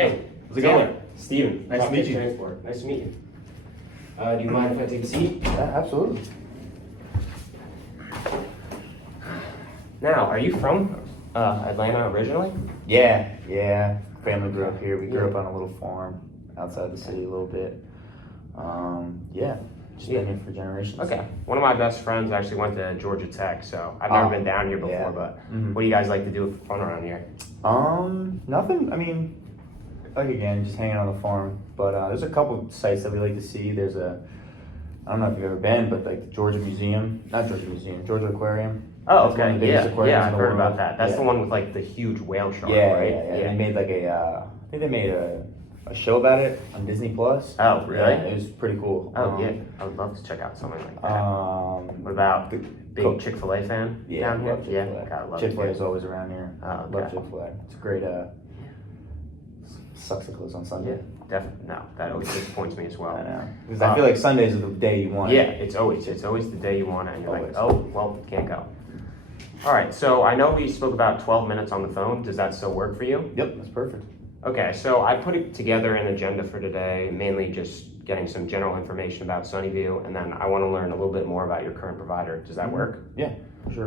Hey, how's it going? Steven. Nice to meet you. Transport. Nice to meet you. Do you mind if I take a seat? Absolutely. Now, are you from Atlanta originally? Yeah. Family grew up here. We grew up on a little farm outside the city a little bit. Just been here for generations. Okay. One of my best friends actually went to Georgia Tech, so I've never been down here before, but what do you guys like to do for fun around here? Nothing. I mean, like again, just hanging on the farm. But there's a couple sites that we like to see. There's I don't know if you've ever been, but like the Georgia Aquarium. Oh, That's one okay. of the biggest aquariums Yeah, in I've the heard world. about that. That's Yeah. the one with like the huge whale shark, Yeah, right? They made like I think they made a show about it on Disney Plus. Oh, really? Yeah, it was pretty cool. Oh, yeah. I would love to check out something like that. What about big Chick-fil-A fan down here? Love Chick-fil-A. God, love Chick-fil-A it. is always around here. Oh, okay. Love Chick-fil-A. It's a great. Sucks to close on Sunday. Yeah, definitely. No, that always disappoints me as well. I know. Because I feel like Sundays are the day you want it. Yeah, it's always the day you want it, and you're Always. like, oh, well, can't go. All right, so I know we spoke about 12 minutes on the phone. Does that still work for you? Yep, that's perfect. Okay, so I put it together an agenda for today, mainly just getting some general information about Sunnyview, and then I want to learn a little bit more about your current provider. Does that work? Yeah, sure.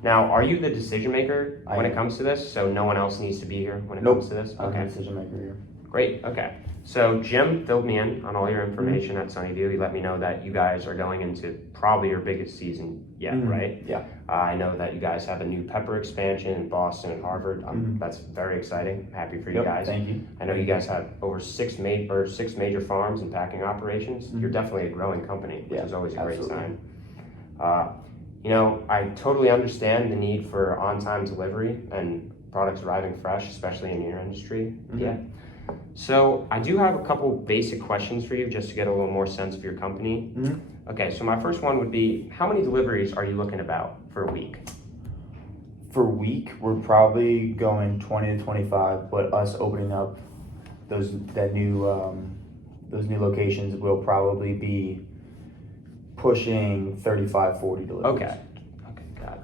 Now, are you the decision maker when I it am. comes to this? So no one else needs to be here when it Nope. comes to this? I'm Okay. the decision maker here. Great, okay. So Jim filled me in on all your information at Sunnyview. He let me know that you guys are going into probably your biggest season yet, right? Yeah. I know that you guys have a new pepper expansion in Boston and Harvard. That's very exciting. Happy for you guys. Thank you. I know you guys have over six major farms and packing operations. You're definitely a growing company, which is always a great sign. I totally understand the need for on-time delivery and products arriving fresh, especially in your industry. Yeah. So I do have a couple basic questions for you just to get a little more sense of your company. Okay, so my first one would be, how many deliveries are you looking about for a week? For a week, we're probably going 20 to 25, but us opening up those new locations will probably be pushing 35, 40 deliveries. Okay, got it.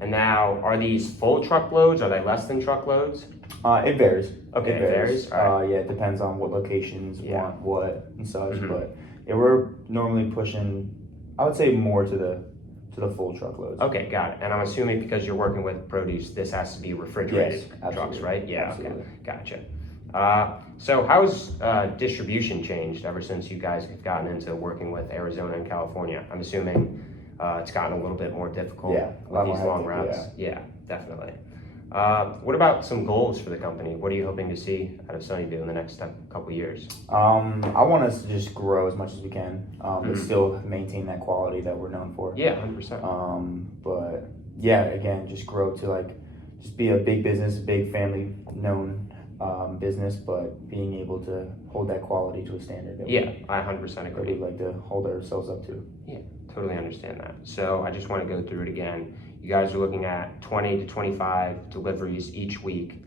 And now, are these full truckloads? Are they less than truckloads? It varies. Okay, it varies. All right. Yeah, it depends on what locations want what and such. But yeah, we're normally pushing, I would say, more to the full truckloads. Okay, got it. And I'm assuming because you're working with produce, this has to be refrigerated Yes, trucks, right? Yeah, absolutely. okay, gotcha. So how's distribution changed ever since you guys have gotten into working with Arizona and California? I'm assuming it's gotten a little bit more difficult with these long routes. Yeah, definitely. What about some goals for the company? What are you hoping to see out of Sunnyview in the next couple years? I want us to just grow as much as we can, but still maintain that quality that we're known for. Yeah, 100%. But yeah, again, just grow to just be a big business, a big family known business, but being able to hold that quality to a standard that I 100% that agree. we'd like to hold ourselves up to. Yeah, totally understand that. So I just want to go through it again. You guys are looking at 20 to 25 deliveries each week.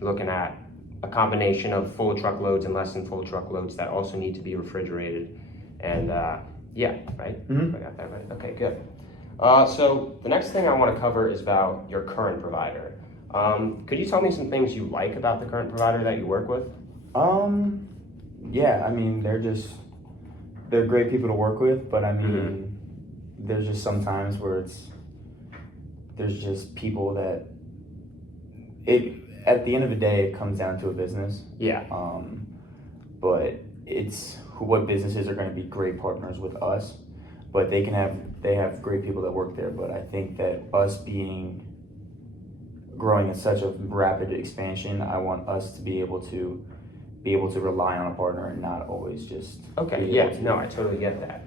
Looking at a combination of full truckloads and less than full truckloads that also need to be refrigerated. And yeah, right? I got that right. Okay, good. So the next thing I want to cover is about your current provider. Could you tell me some things you like about the current provider that you work with? Yeah, I mean, they're great people to work with, but I mean, there's just some times where there's just people that at the end of the day, it comes down to a business. Yeah. But it's what businesses are going to be great partners with us, but they have great people that work there. But I think that us growing at such a rapid expansion, I want us to be able to rely on a partner and not always just. Okay. Yeah. No, I totally get that.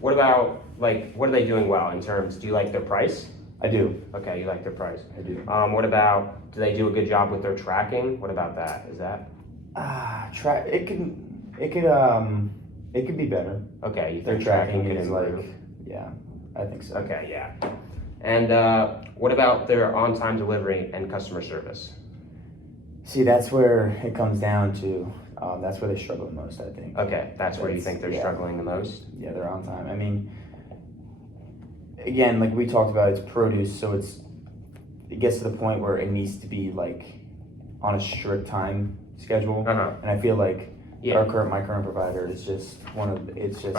What about what are they doing well in terms? Do you like their price? I do. Okay, you like their price. I do. What about? Do they do a good job with their tracking? What about that? Is that? It could be better. Okay, you Their think tracking could is improve? yeah, I think so. Okay, yeah. And what about their on-time delivery and customer service? See, that's where it comes down to. That's where they struggle the most, I think. Okay, that's where you think they're struggling the most? Yeah, they're on time. I mean, again, like we talked about, it's produce, so it gets to the point where it needs to be on a strict time schedule, Uh-huh. and I feel like Yeah. my current provider is just it's just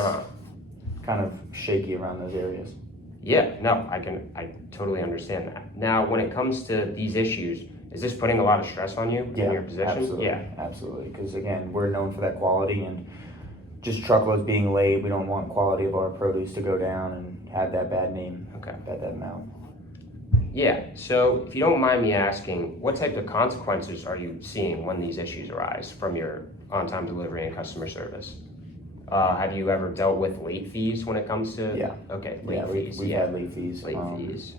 kind of shaky around those areas. Yeah, no, I totally understand that. Now, when it comes to these issues, is this putting a lot of stress on you in your position? Absolutely, Yeah, absolutely. Because again, we're known for that quality, and just truckloads being late, we don't want quality of our produce to go down and have that bad name, okay. that mouth. Yeah, so if you don't mind me asking, what type of consequences are you seeing when these issues arise from your on-time delivery and customer service? Have you ever dealt with late fees when it comes to? Yeah. Okay, Yeah, late fees. we've had late fees. Late fees.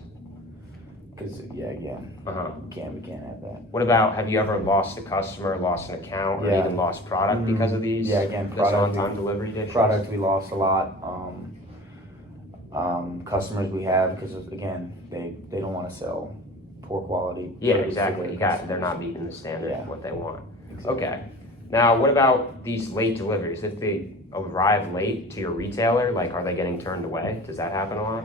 Because Uh-huh. we can't have that. What about, have you ever lost a customer, lost an account, or Yeah. even lost product because of these? Yeah, again, this product, on-time delivery issues? Product we lost a lot. Customers we have because again they don't want to sell poor quality. Yeah, produce to exactly. their You got, customers. they're not meeting the standard Yeah. of what they want. Exactly. Okay. Now, what about these late deliveries? If they arrive late to your retailer, like, are they getting turned away? Does that happen a lot?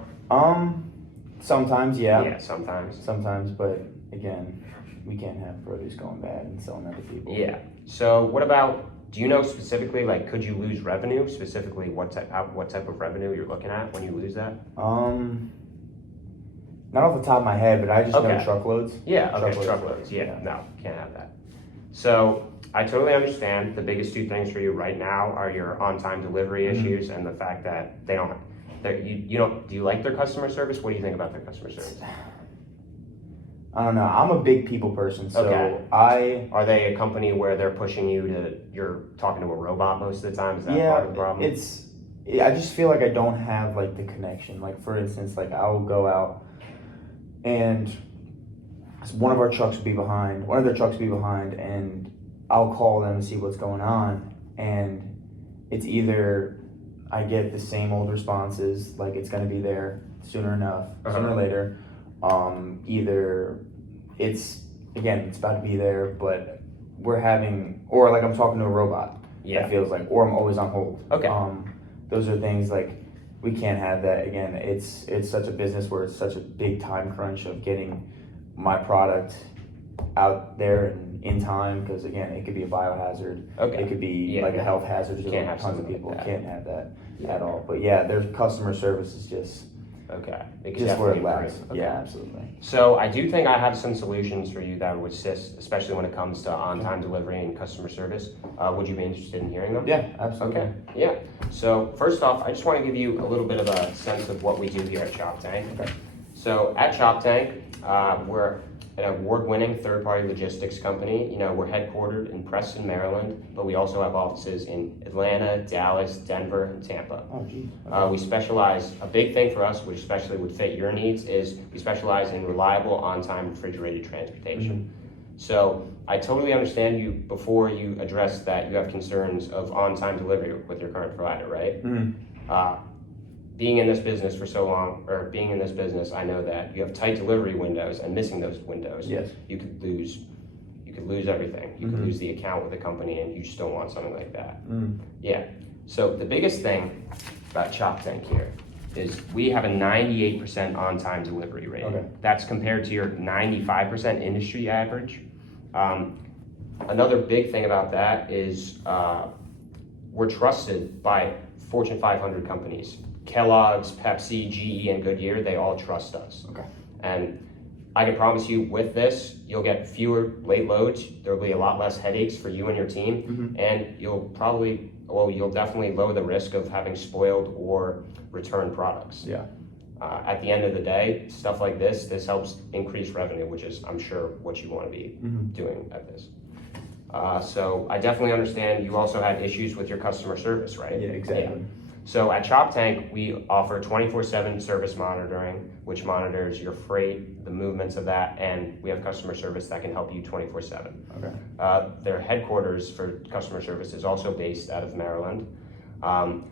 Sometimes, yeah. Yeah, sometimes. Sometimes, but again, we can't have produce going bad and selling that to people. Yeah. So, what about? Do you know specifically, like, could you lose revenue? Specifically, what type of revenue you're looking at when you lose that? Not off the top of my head, but I just know Okay. truckloads. Yeah. Okay. Truckloads. Truckloads. Yeah. Yeah. No, can't have that. So, I totally understand. The biggest two things for you right now are your on-time delivery issues and the fact that they don't. You don't. Do you like their customer service? What do you think about their customer service? I don't know. I'm a big people person, so Okay. Are they a company where they're pushing you to? You're talking to a robot most of the time. Is that part of the problem? I just feel like I don't have like the connection. Like for instance, like I'll go out and one of their trucks will be behind, and I'll call them and see what's going on, and it's either I get the same old responses, like it's gonna be there sooner or later. Either it's about to be there, but or like I'm talking to a robot. Yeah. It feels like, or I'm always on hold. Okay. Those are things like we can't have that. Again, it's such a business where it's such a big time crunch of getting my product out there and in time, because again, it could be a biohazard. Okay. It could be like a health hazard. Can't have tons of something people like that. can't have that at all. But yeah, their customer service is just Okay. just where it lacks. improve. Okay. Yeah, absolutely. So I do think I have some solutions for you that would assist, especially when it comes to on-time delivery and customer service. Would you be interested in hearing them? Yeah, absolutely. Okay. Yeah. So first off, I just want to give you a little bit of a sense of what we do here at Chop Tank. Okay. So at Chop Tank, we're an award-winning third-party logistics company. You know, we're headquartered in Preston, Maryland, but we also have offices in Atlanta, Dallas, Denver, and Tampa. Oh, geez. We specialize, a big thing for us, which especially would fit your needs, is we specialize in reliable, on-time refrigerated transportation. So I totally understand you before you address that you have concerns of on-time delivery with your current provider, right? Being in this business for so long, or being in this business, I know that you have tight delivery windows, and missing those windows, Yes. you could lose everything. You could lose the account with the company, and you just don't want something like that. Yeah. So the biggest thing about Chop Tank here is we have a 98% on-time delivery rate. Okay. That's compared to your 95% industry average. Another big thing about that is we're trusted by Fortune 500 companies. Kellogg's, Pepsi, GE, and Goodyear, they all trust us. Okay. And I can promise you with this, you'll get fewer late loads. There'll be a lot less headaches for you and your team. And you'll definitely lower the risk of having spoiled or returned products. Yeah. At the end of the day, stuff like this helps increase revenue, which is, I'm sure, what you want to be doing at this. So I definitely understand you also had issues with your customer service, right? Yeah, exactly. Yeah. So at Chop Tank, we offer 24/7 service monitoring, which monitors your freight, the movements of that, and we have customer service that can help you 24/7. Okay. Their headquarters for customer service is also based out of Maryland.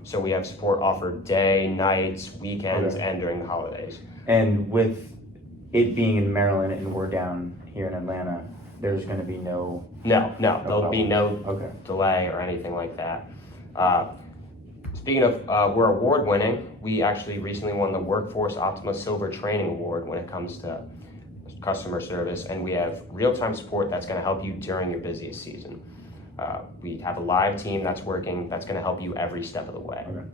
So we have support offered day, nights, weekends, and during the holidays. And with it being in Maryland and we're down here in Atlanta, there's going to be no. There'll be no Okay. delay or anything like that. Speaking of, we're award winning. We actually recently won the Workforce Optima Silver Training Award when it comes to customer service, and we have real-time support that's going to help you during your busiest season. We have a live team that's working, that's going to help you every step of the way. Okay.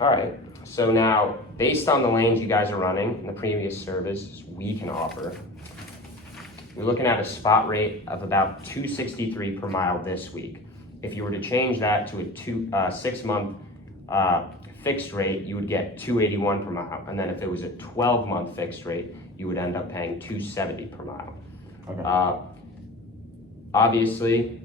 All right, so now, based on the lanes you guys are running and the previous service we can offer, we're looking at a spot rate of about $263 per mile this week. If you were to change that to a 6-month fixed rate, you would get $281 per mile. And then if it was a 12-month fixed rate, you would end up paying $270 per mile. Okay. Obviously,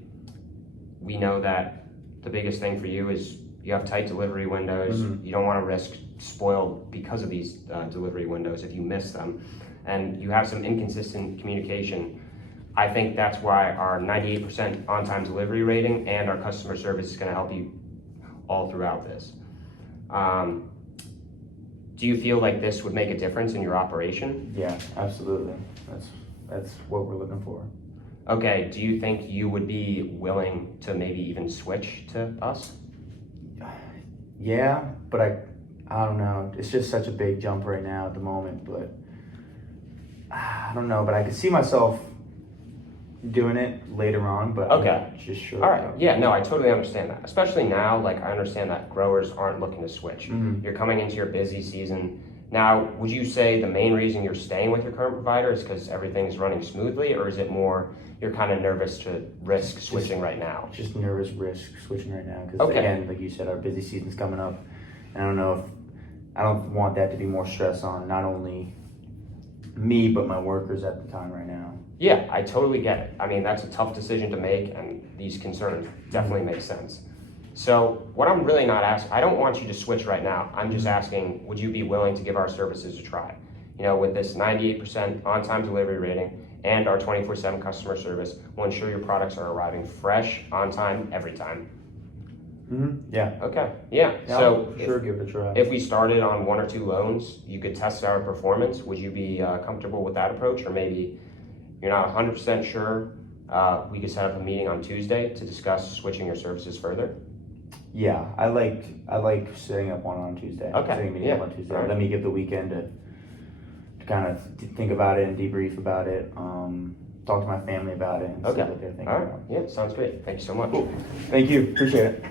we know that the biggest thing for you is you have tight delivery windows. You don't want to risk spoil because of these delivery windows if you miss them. And you have some inconsistent communication. I think that's why our 98% on-time delivery rating and our customer service is going to help you all throughout this. Do you feel like this would make a difference in your operation? Yeah, absolutely. That's what we're looking for. Okay, do you think you would be willing to maybe even switch to us? Yeah, but I don't know. It's just such a big jump right now at the moment, but I don't know. But I could see myself doing it later on, but Okay. I'm not just sure. All right, yeah, no, I totally understand that. Especially now, like I understand that growers aren't looking to switch. You're coming into your busy season. Now, would you say the main reason you're staying with your current provider is because everything's running smoothly, or is it more you're kind of nervous to risk switching right now? Just nervous risk switching right now because Okay. again, like you said, our busy season's coming up, and I don't want that to be more stress on not only me but my workers at the time right now. Yeah, I totally get it. I mean, that's a tough decision to make, and these concerns definitely make sense. So what I'm really not asking, I don't want you to switch right now. I'm just asking, would you be willing to give our services a try? You know, with this 98% on-time delivery rating and our 24/7 customer service, we'll ensure your products are arriving fresh, on time, every time. Yeah. Okay, yeah. Yeah, So I'll for sure give it a try. if we started on 1 or 2 loans, you could test our performance. Would you be comfortable with that approach? Or maybe you're not 100% sure, we could set up a meeting on Tuesday to discuss switching your services further. Yeah, I like setting up one on Tuesday. Okay, Setting a meeting up yeah. on Tuesday. All right. Let me give the weekend to kind of think about it and debrief about it. Talk to my family about it and see Okay. what they're thinking All right, about. yeah, sounds great. Thank you so much. Cool. Thank you. Appreciate it.